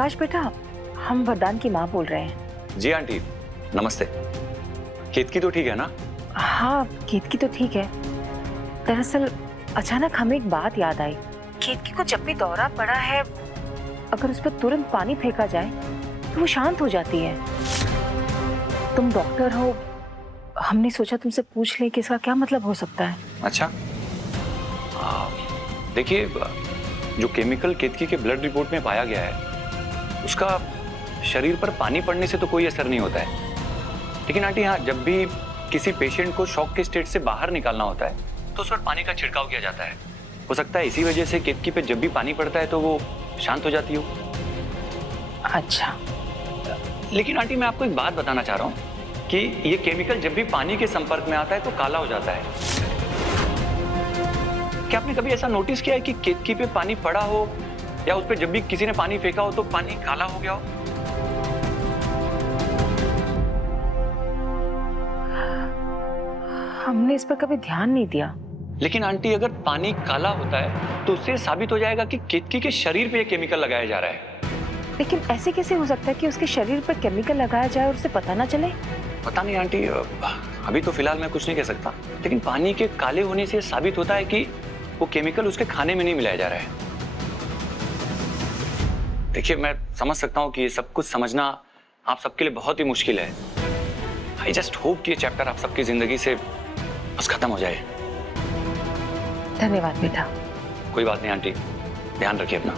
आकाश बेटा, हम वरदान की माँ बोल रहे हैं। जी आंटी, नमस्ते। केतकी तो ठीक है ना? हाँ, केतकी तो ठीक है। दरअसल अचानक हमें एक बात याद आई। केतकी को जब भी दौरा पड़ा है, अगर उस पर तुरंत पानी फेंका जाए तो वो शांत हो जाती है। तुम डॉक्टर हो, हमने सोचा तुमसे पूछ लें कि इसका क्या मतलब हो सकता है। अच्छा, देखिए, जो केमिकल केतकी के ब्लड रिपोर्ट में पाया गया है उसका शरीर पर पानी पड़ने से तो कोई असर नहीं होता है। लेकिन आंटी, हाँ, जब भी किसी पेशेंट को शॉक के स्टेट से बाहर निकालना होता है तो उस पर पानी का छिड़काव किया जाता है। हो सकता है इसी वजह से केतकी पे जब भी पानी पड़ता है तो वो शांत हो जाती हो। अच्छा, लेकिन आंटी, मैं आपको एक बात बताना चाह रहा हूँ कि ये केमिकल जब भी पानी के संपर्क में आता है तो काला हो जाता है। क्या आपने कभी ऐसा नोटिस किया है कि केतकी पे पानी पड़ा हो या उस पे जब भी किसी ने पानी फेंका हो तो पानी काला हो गया हो? हमने इस पर कभी ध्यान नहीं दिया। लेकिन आंटी, अगर पानी काला होता है तो उससे साबित हो जाएगा कि केतकी के शरीर पे ये केमिकल लगाया जा रहा है। लेकिन ऐसे कैसे हो सकता है कि उसके शरीर पर केमिकल लगाया जाए और उसे पता ना चले? पता नहीं आंटी, अभी तो फिलहाल मैं कुछ नहीं कह सकता, लेकिन पानी के काले होने से साबित होता है कि वो केमिकल उसके खाने में नहीं मिलाया जा रहा है। देखिए, मैं समझ सकता हूँ कि ये सब कुछ समझना आप सबके लिए बहुत ही मुश्किल है। आई जस्ट होप कि ये चैप्टर आप सबकी जिंदगी से बस खत्म हो जाए। धन्यवाद बेटा। कोई बात नहीं आंटी, ध्यान रखिए अपना।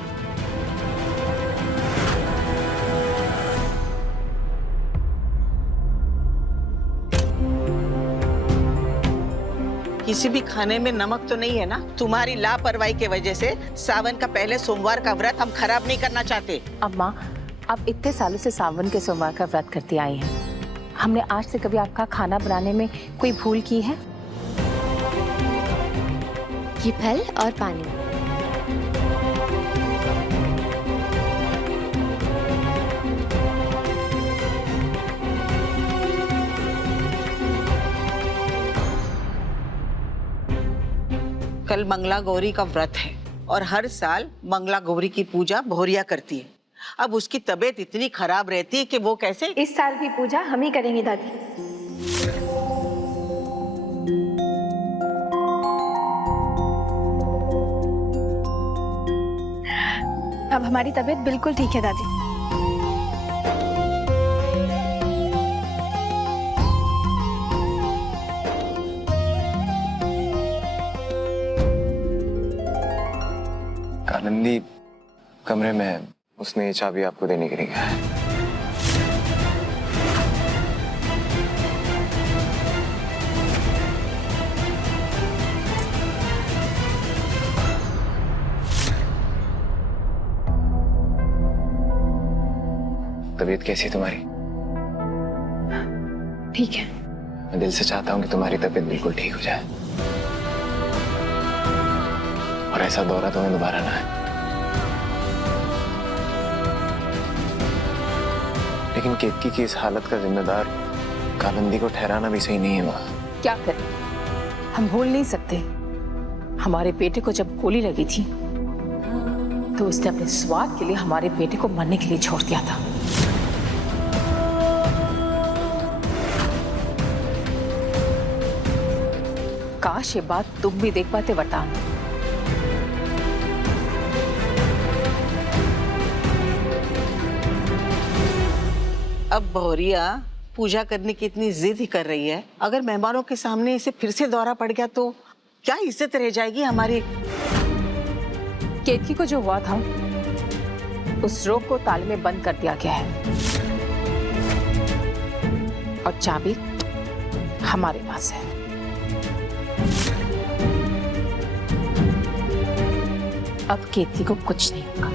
किसी भी खाने में नमक तो नहीं है ना? तुम्हारी लापरवाही की वजह से सावन का पहले सोमवार का व्रत हम खराब नहीं करना चाहते। अम्मा, आप इतने सालों से सावन के सोमवार का व्रत करती आई हैं। हमने आज से कभी आपका खाना बनाने में कोई भूल की है? ये फल और पानी। कल मंगला गौरी का व्रत है और हर साल मंगला गौरी की पूजा भोरिया करती है। अब उसकी तबीयत इतनी खराब रहती है कि वो कैसे। इस साल की पूजा हम ही करेंगे दादी। अब हमारी तबीयत बिल्कुल ठीक है दादी। कालिंदी कमरे में है, उसने ये चाबी आपको देने के लिए कहा है। तबीयत कैसी है तुम्हारी? ठीक है। मैं दिल से चाहता हूँ कि तुम्हारी तबीयत बिल्कुल ठीक हो जाए और ऐसा दौरा तुम्हें दोबारा ना आए। लेकिन केतकी की इस हालत का जिम्मेदार कालिंदी को ठहराना भी सही नहीं है माँ। क्या करें, हम भूल नहीं सकते। हमारे बेटे को जब गोली लगी थी तो उसने अपने स्वाद के लिए हमारे बेटे को मरने के लिए छोड़ दिया था। काश ये बात तुम भी देख पाते वरदान। अब भोरिया पूजा करने की इतनी जिद ही कर रही है, अगर मेहमानों के सामने इसे फिर से दौरा पड़ गया तो क्या इज्जत रह जाएगी हमारी। केतकी को जो हुआ था उस रोग को ताले में बंद कर दिया गया है और चाबी हमारे पास है। अब केतकी को कुछ नहीं होगा।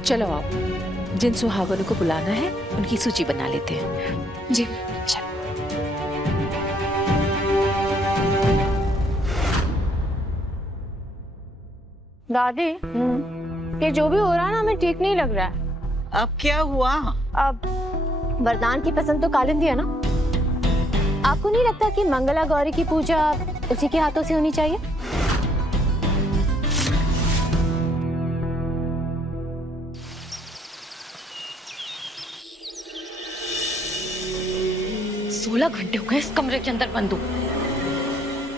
चलो आओ, जिन सुहागनों को बुलाना है उनकी सूची बना लेते हैं। जी चलो। दादी, ये जो भी हो रहा है ना, हमें ठीक नहीं लग रहा है। अब क्या हुआ? अब वरदान की पसंद तो कालिंदी है ना? आपको नहीं लगता कि मंगला गौरी की पूजा उसी के हाथों से होनी चाहिए? 16 घंटे हो गए इस कमरे के अंदर बंद हूँ।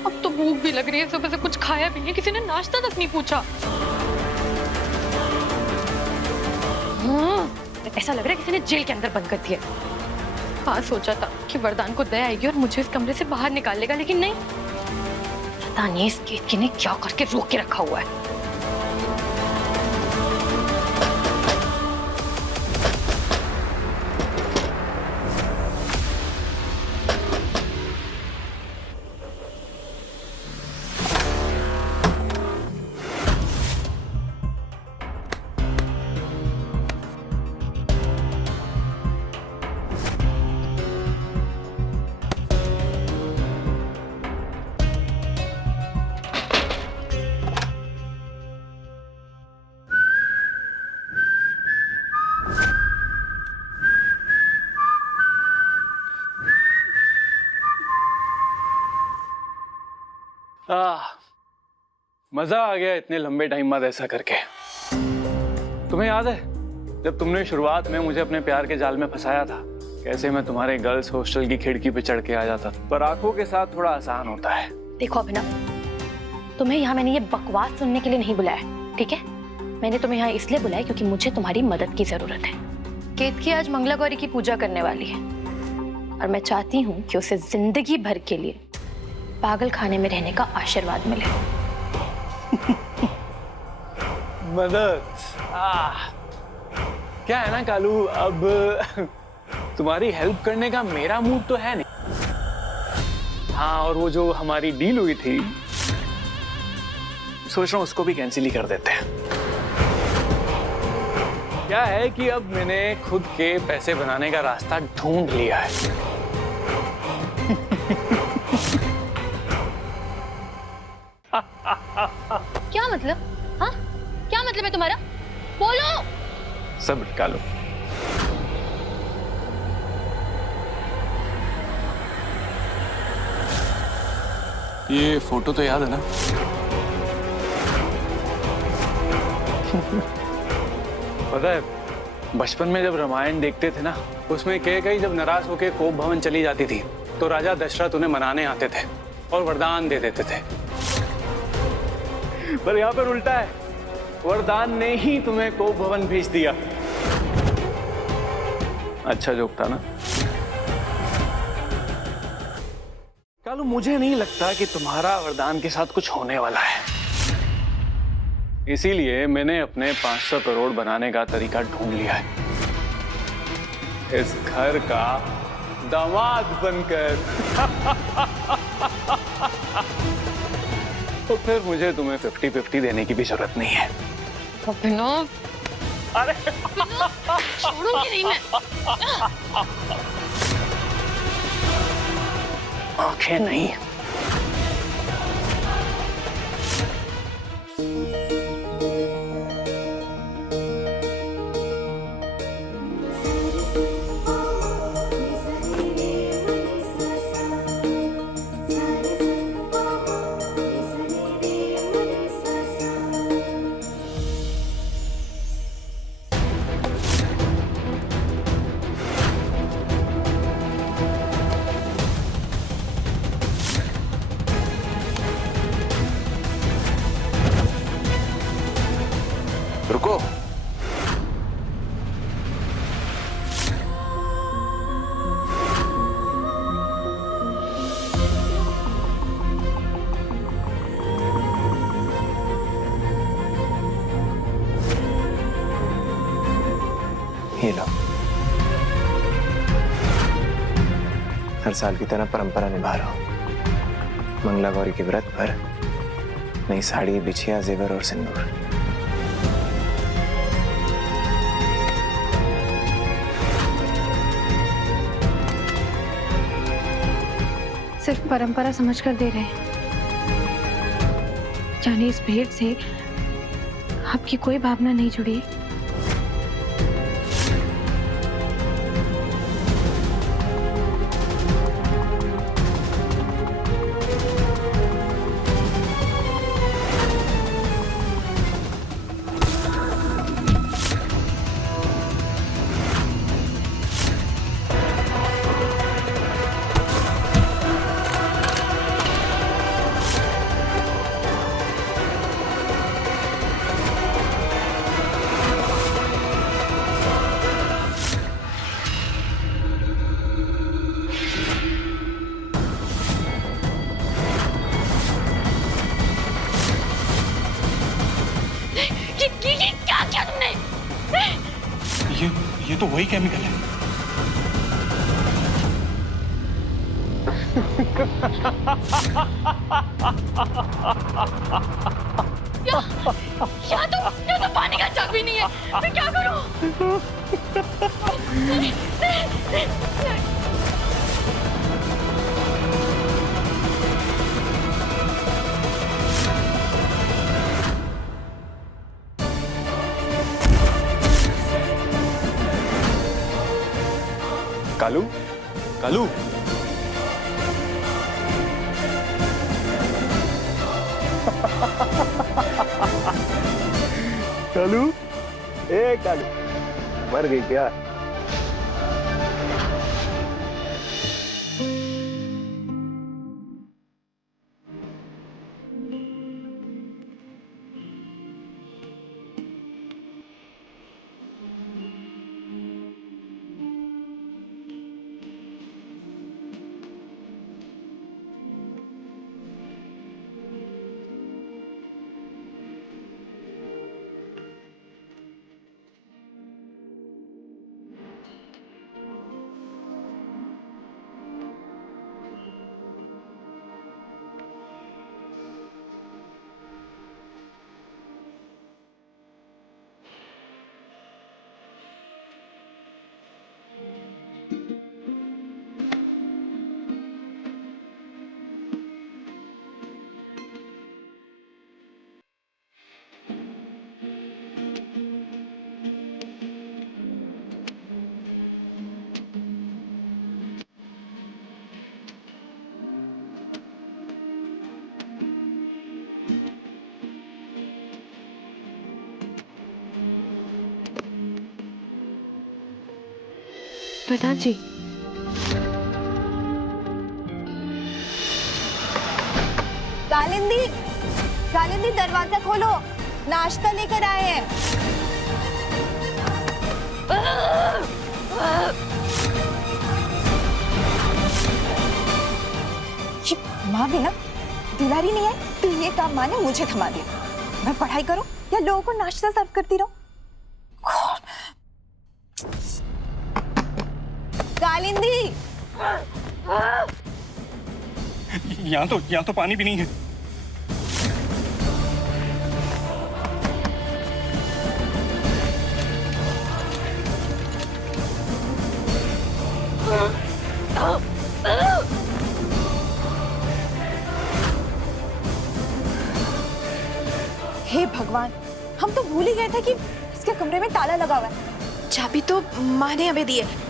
अब तो भूख भी लग रही है, सुबह से कुछ खाया भी नहीं, किसी ने नाश्ता तक नहीं पूछा। ऐसा लग रहा है किसी ने जेल के अंदर बंद कर दिया। आज सोचा था कि वरदान को दया आएगी और मुझे इस कमरे से बाहर निकाल लेगा, लेकिन नहीं, पता नहीं इस केतकी ने क्या करके रोक के रखा हुआ है। मजा आ गया इतने लंबे टाइम बाद ऐसा करके। तुम्हें याद है जब तुमने शुरुआत में मुझे अपने प्यार के जाल में फंसाया था, कैसे मैं तुम्हारे गर्ल्स हॉस्टल की खिड़की पे चढ़ के आ जाता था। पर आंखों के साथ थोड़ा आसान होता है। देखो अभिनव, तुम्हें यहाँ मैंने ये बकवास सुनने के लिए नहीं बुलाया, ठीक है? मैंने तुम्हें यहाँ इसलिए बुलाया क्योंकि मुझे तुम्हारी मदद की जरूरत है। केतकी आज मंगला गौरी की पूजा करने वाली है और मैं चाहती हूँ कि उसे जिंदगी भर के लिए पागल खाने में रहने का आशीर्वाद मिले। मदद क्या है ना कालू, अब तुम्हारी हेल्प करने का मेरा मूड तो है नहीं। हाँ, और वो जो हमारी डील हुई थी, सोच रहा हूं उसको भी कैंसिल ही कर देते हैं। क्या है कि अब मैंने खुद के पैसे बनाने का रास्ता ढूंढ लिया है। क्या मतलब? हाँ, क्या मतलब है तुम्हारा? बोलो। सब निकालो। ये फोटो तो याद है ना? पता है, बचपन में जब रामायण देखते थे ना, उसमें कैकेयी जब नाराज होकर कोप भवन चली जाती थी तो राजा दशरथ उन्हें मनाने आते थे और वरदान दे देते थे। पर यहाँ पर उल्टा है, वरदान ने ही तुम्हें कोप भवन भेज दिया। अच्छा जोक था ना? कालू, मुझे नहीं लगता कि तुम्हारा वरदान के साथ कुछ होने वाला है, इसीलिए मैंने अपने 500 करोड़ बनाने का तरीका ढूंढ लिया है। इस घर का दामाद बनकर। तो फिर मुझे तुम्हें 50-50 देने की भी जरूरत नहीं है। अभिनव, अरे छोड़ूंगी नहीं मैं। आंखें नहीं। रुको, ये लो। हर साल की तरह परंपरा निभा रहा हूं। मंगला गौरी के व्रत पर नई साड़ी, बिछिया, जेवर और सिंदूर। सिर्फ परंपरा समझकर दे रहे हैं, जाने इस भेंट से आपकी कोई भावना नहीं जुड़ी है। तो वही केमिकल है। या तो पानी का जग भी नहीं है, मैं क्या करूं? कालू, कालू, कालू, ए कालू, मर गई क्या? प्रधान जी, कालिंदी, कालिंदी दरवाजा खोलो, नाश्ता लेकर आए हैं। ये माँ भी ना दुलारी नहीं है, तो ये काम माँ ने मुझे थमा दिया। मैं पढ़ाई करूं या लोगों को नाश्ता सर्व करती रहूं? कालिंदी, यहाँ तो पानी भी नहीं है। हे भगवान, हम तो भूल ही गए थे कि इसके कमरे में ताला लगा हुआ है। चाबी तो माँ ने हमें दी है।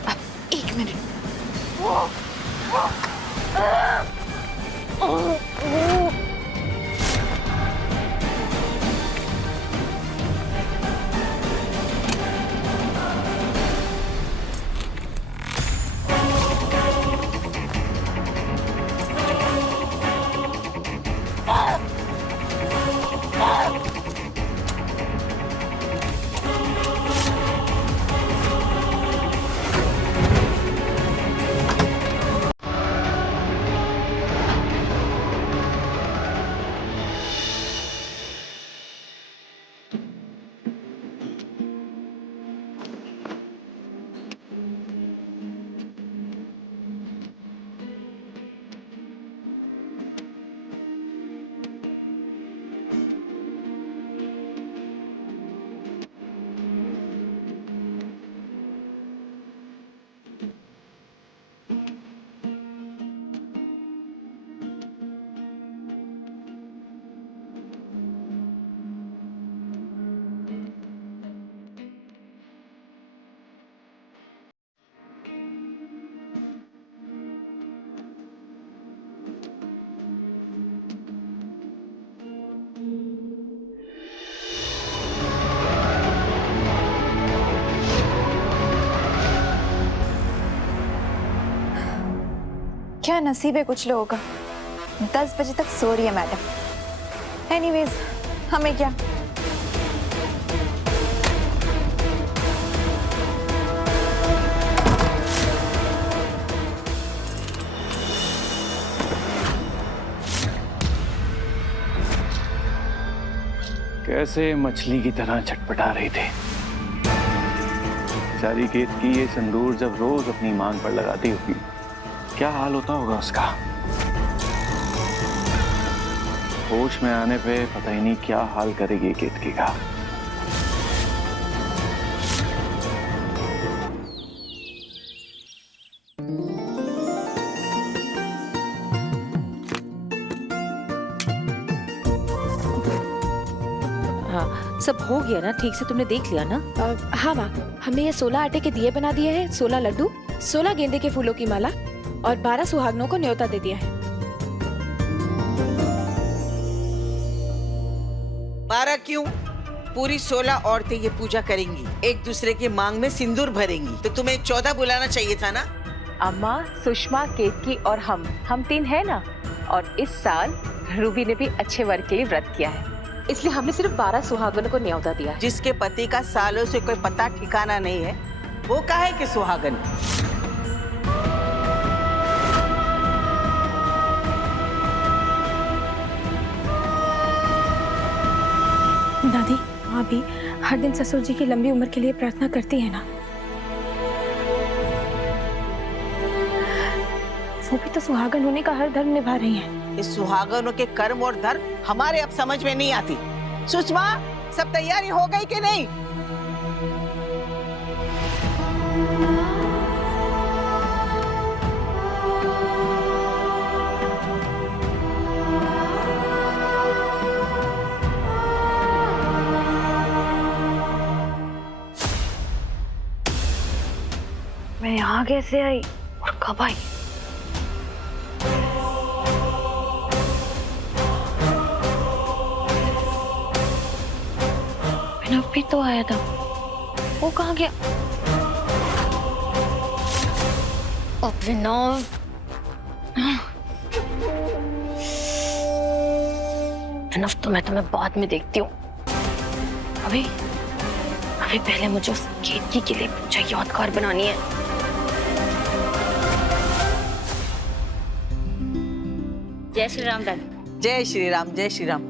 एक मिनट। क्या नसीब है कुछ लोगों का, 10 बजे तक सो रही है मैडम। एनीवेज, हमें क्या। कैसे मछली की तरह छटपटा रहे थे। बेचारी केतकी ये सिंदूर जब रोज अपनी मांग पर लगाती होगी, क्या हाल होता होगा उसका। होश में आने पे पता ही नहीं क्या हाल करेगी केतकी का। हाँ, सब हो गया ना? ठीक से तुमने देख लिया ना? हाँ माँ, हमने ये 16 आटे के दिए बना दिए हैं, 16 लड्डू, 16 गेंदे के फूलों की माला और 12 सुहागनों को न्योता दे दिया है। 12 क्यों? पूरी 16 औरतें ये पूजा करेंगी, एक दूसरे की मांग में सिंदूर भरेंगी, तो तुम्हें 14 बुलाना चाहिए था ना। अम्मा, सुषमा, केतकी और हम 3 है ना। और इस साल रूबी ने भी अच्छे वर के लिए व्रत किया है, इसलिए हमने सिर्फ 12 सुहागनों को न्योता दिया है। जिसके पति का सालों से कोई पता ठिकाना नहीं है, वो काहे के सुहागन। दादी, आप भी हर दिन ससुर जी की लंबी उम्र के लिए प्रार्थना करती है ना? वो भी तो सुहागन होने का हर धर्म निभा रही हैं। इस सुहागनों के कर्म और धर्म हमारे अब समझ में नहीं आती। सुषमा, सब तैयारी हो गई कि नहीं? मैं यहाँ कैसे आई और कब आई? अभिनव भी तो आया था, वो कहाँ गया? अभिनव, अभिनव तो मैं तुम्हें बाद में देखती हूँ। अभी पहले मुझे उस केतकी के लिए पूजा यादगार बनानी है। जय श्री राम दादी। जय श्री राम, जय श्री राम।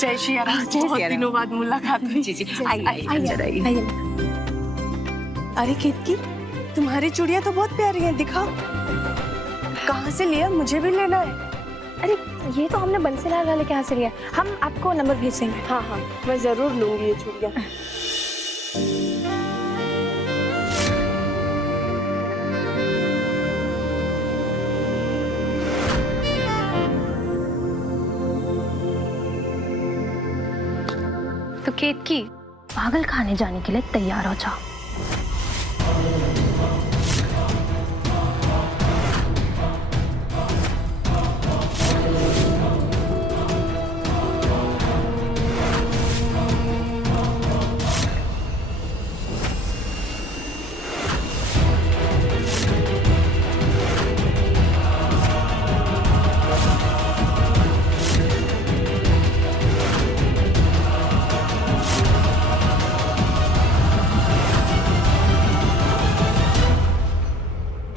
जय श्री राम। बहुत दिनों बाद मुलाकात हुई। जी, आइए। अरे केतकी, तुम्हारी चूड़ियां तो बहुत प्यारी हैं, दिखाओ। कहाँ से लिया? मुझे भी लेना है। अरे ये तो हमने बंसीलाल वाले के यहाँ से लिया, हम आपको नंबर भेज देंगे। हाँ हाँ, मैं जरूर लूंगी ये चूड़ियां। तो केतकी, पागल खाने जाने के लिए तैयार हो जाओ।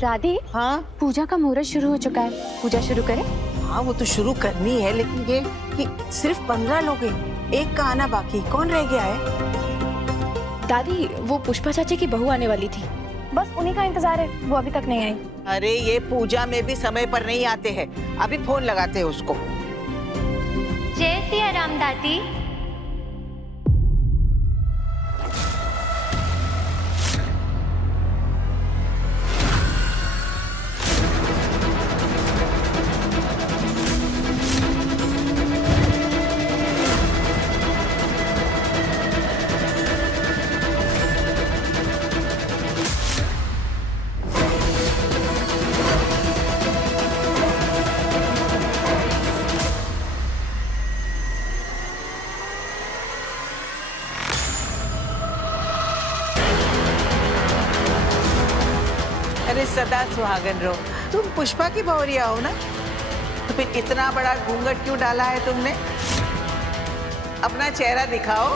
राधी, हाँ पूजा का मुहूर्त शुरू हो चुका है, पूजा शुरू करें? हाँ, वो तो शुरू करनी है, लेकिन ये कि सिर्फ 15 लोग हैं, एक का आना बाकी। कौन रह गया है? दादी, वो पुष्पा चाची की बहू आने वाली थी। बस उन्हीं का इंतजार है, वो अभी तक नहीं आई। अरे ये पूजा में भी समय पर नहीं आते हैं, अभी फोन लगाते हैं उसको। जय सिया राम दादी। अरे सदा सुहागन रहो। तुम पुष्पा की बहुरिया हो ना, तो फिर इतना बड़ा घूंघट क्यों डाला है तुमने? अपना चेहरा दिखाओ।